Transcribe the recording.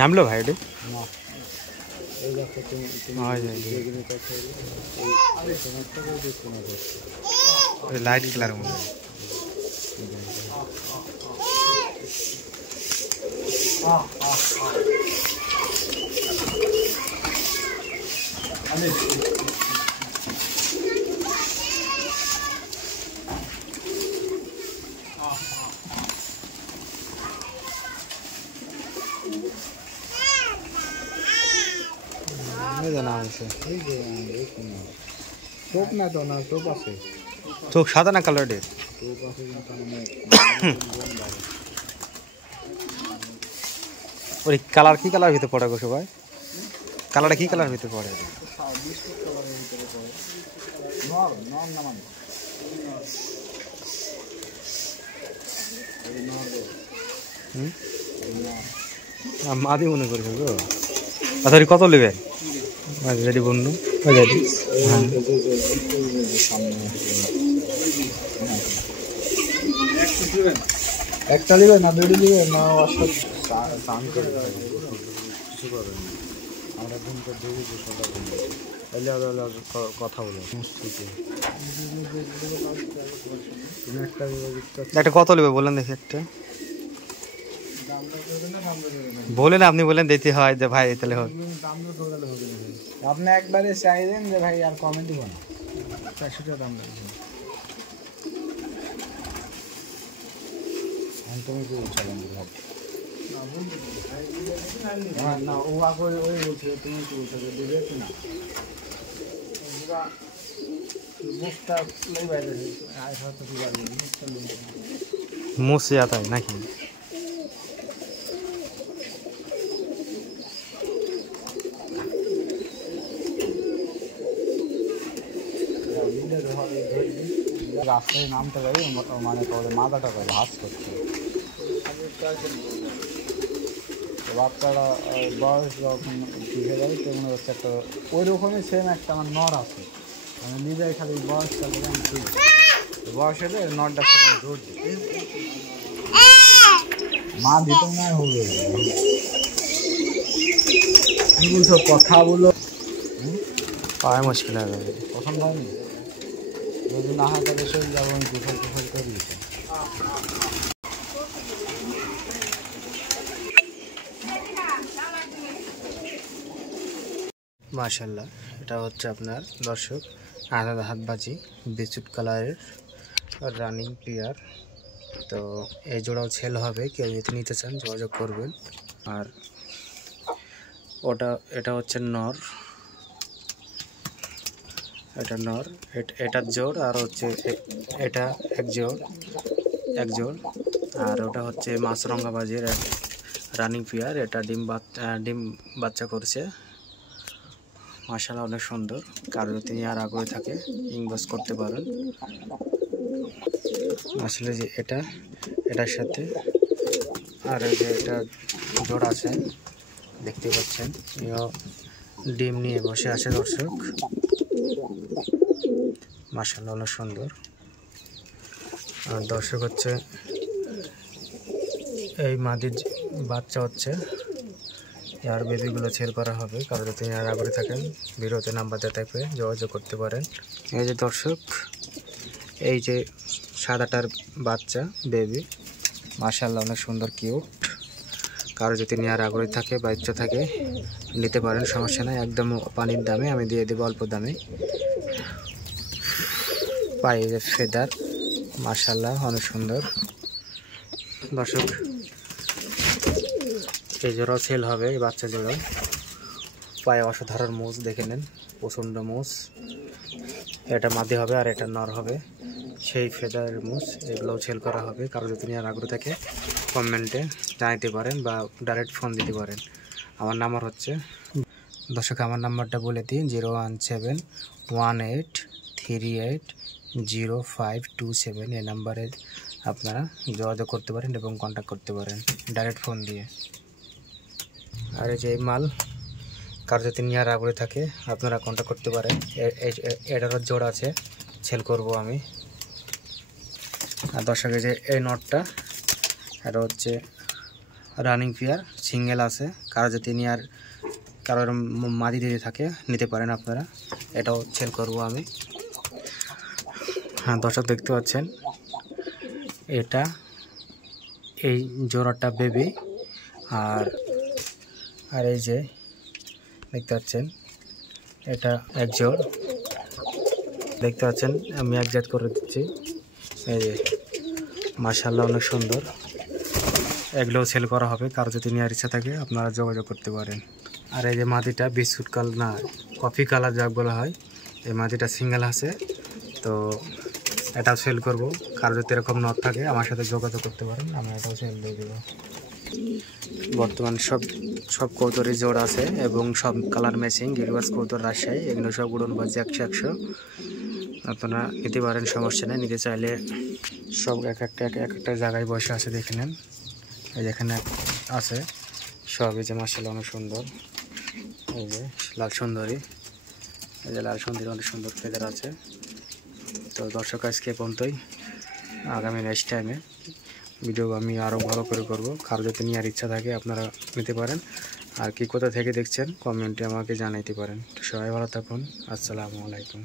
নামলো ভাই ওটা লাইট কালার মনে হয় চোখ না তো না চোখ আছে চোখ সাদা না কালার ডে চোখ আছে ওই কালার কি কালার ভিতরে পড়ে গো সবাই কালারটা কি কালার ভিতরে পড়ে মাদি মনে করছো গো আচ্ছা কত নেবেন রেডি বন্ধু একটা নেবে না দুটো নেবে না আমরা কথা বলো একটা কত নেবে বলেন দেখি একটা বলেন আপনি বলেন দিতে হয় যে ভাই তাহলে হবে আপনি একবারে চাইলেন যে ভাই আর কমে দিব না 400 টাকা দাম দিয়েছেন তুমি কি বলছিলেন ভাই না ও আগে ওই বলছিল তুমি কি বলছিলে দিবে কি না মুখটা লই বাইরে আর হয়তো কি বলবো মুখটা লই মুছে আতা নাকি রাস্তায় নামতে পারি মানে মাথাটা করে ভাস করছে বাচ্চারা বয়স যখন শিখে যায় তেমন হচ্ছে একটা ওই রকমই সেম একটা আমার নর আছে মানে নিজের খালি বয়সটা বয়স হলে নরটা সেখানে জোর দিই মা দিতে না হবে কি বলছো কথা বলো পাওয়া মুশকিল হয়ে যাবে পছন্দ হয়নি যদি না হয় তাহলে সেই যাবো আমি গোসল টোসল করি মাশাআল্লাহ এটা হচ্ছে আপনার দর্শক আলাদা হাতবাজি বিস্কুট কালারের রানিং পেয়ার তো এই জোড়াও সেল হবে কেউ যদি নিতে চান যোগাযোগ করবেন আর এটা হচ্ছে নর এটা নর এটার জোড় আর হচ্ছে এটা এক জোড় আর ওটা হচ্ছে মাছরঙ্গা বাজির রানিং পেয়ার এটা ডিম বাচ্চা করছে মাশাআল্লাহ অনেক সুন্দর কারো যদি আর আগ্রহ থাকে ইনভেস্ট করতে পারেন আসলে যে এটার সাথে আর এই যে এটা জোড় আছে দেখতে পাচ্ছেন ডিম নিয়ে বসে আছে দর্শক মাশাআল্লাহ অনেক সুন্দর আর দর্শক হচ্ছে এই মাদির বাচ্চা হচ্ছে আর বেবিগুলো ছেড় করা হবে কারো যদি আর আগ্রহী থাকেন ভিডিওতে নাম্বার দেওয়া থাকবে যোগাযোগ করতে পারেন এই যে দর্শক এই যে সাদাটার বাচ্চা বেবি মাশাআল্লাহ অনেক সুন্দর কিউট কারো যদি নেওয়ার আগ্রহী থাকে বা ইচ্ছা থাকে নিতে পারেন সমস্যা নাই একদম পানির দামে আমি দিয়ে দেবো অল্প দামে পায়ে ফেদার মাশাআল্লাহ অনেক সুন্দর দর্শক এই জোড়াও সেল হবে এই বাচ্চা জোড়া পায়ে অসাধারণ মোজ দেখে নেন প্রচণ্ড মোজ এটা মাদি হবে আর এটা নর হবে সেই ফেদার মোজ এগুলোও সেল করা হবে কারো যদি নেওয়ার আগ্রহ থাকে কমেন্টে জানাতে পারেন বা ডাইরেক্ট ফোন দিতে পারেন আমার নাম্বার হচ্ছে দর্শক আমার নাম্বারটা বলে দিই 01718380527 এই নাম্বারে আপনারা যোগাযোগ করতে পারেন এবং কন্ট্যাক্ট করতে পারেন ডাইরেক্ট ফোন দিয়ে আর এই যে মাল কার যদি নেওয়ার আগ্রহ থাকে আপনারা কন্ট্যাক্ট করতে পারেন। এটারও জোড় আছে, সেল করব আমি। আর দর্শক এই যে এই নটটা, এটা হচ্ছে রানিং পেয়ার, সিঙ্গেল আছে। কারো যদি নেওয়ার কারোর মাদি দিতে থাকে নিতে পারেন আপনারা, এটাও সেল করব আমি। হ্যাঁ দর্শক দেখতে পাচ্ছেন, এটা এই জোড়াটা বেবি। আর এই যে দেখতে পাচ্ছেন, এটা এক জোড়। দেখতে পাচ্ছেন আমি একজাত করে দিচ্ছি। এই যে মাশাআল্লাহ অনেক সুন্দর, এগুলোও সেল করা হবে। কারো যদি নেওয়ার ইচ্ছা থাকে আপনারা যোগাযোগ করতে পারেন। আর এই যে মাদিটা বিস্কুট কালার না কফি কালার যাক বলা হয়, এই মাদিটা সিঙ্গেল আছে, তো এটাও সেল করব। কারো যদি এরকম নট থাকে আমার সাথে যোগাযোগ করতে পারেন, আমি এটাও সেল দিয়ে দেবো। বর্তমান সব কৌতরি জোড় আছে এবং সব কালার ম্যাচিং। গিরিবাস কৌতর রাজশাহী, এগুলো সব উড়নবাজি 100 আপনারা নিতে পারেন, সমস্যা নেই। নিতে চাইলে সব এক একটা জায়গায় বসে আছে, দেখে নেন। এই যেখানে আছে সব, এই যে মাশাআল্লাহ অনেক সুন্দর। এই যে লাল সুন্দরী, এই যে লাল সুন্দরী অনেক সুন্দর ফেদার আছে। তো দর্শক আজকে পর্যন্তই, আগামী নেক্সট টাইমে ভিডিও আমি আরও ভালো করে করব। কারো যদি নেওয়ার ইচ্ছা থাকে আপনারা নিতে পারেন। আর কি কোথা থেকে দেখছেন কমেন্টে আমাকে জানাইতে পারেন। সবাই ভালো থাকুন, আসসালামু আলাইকুম।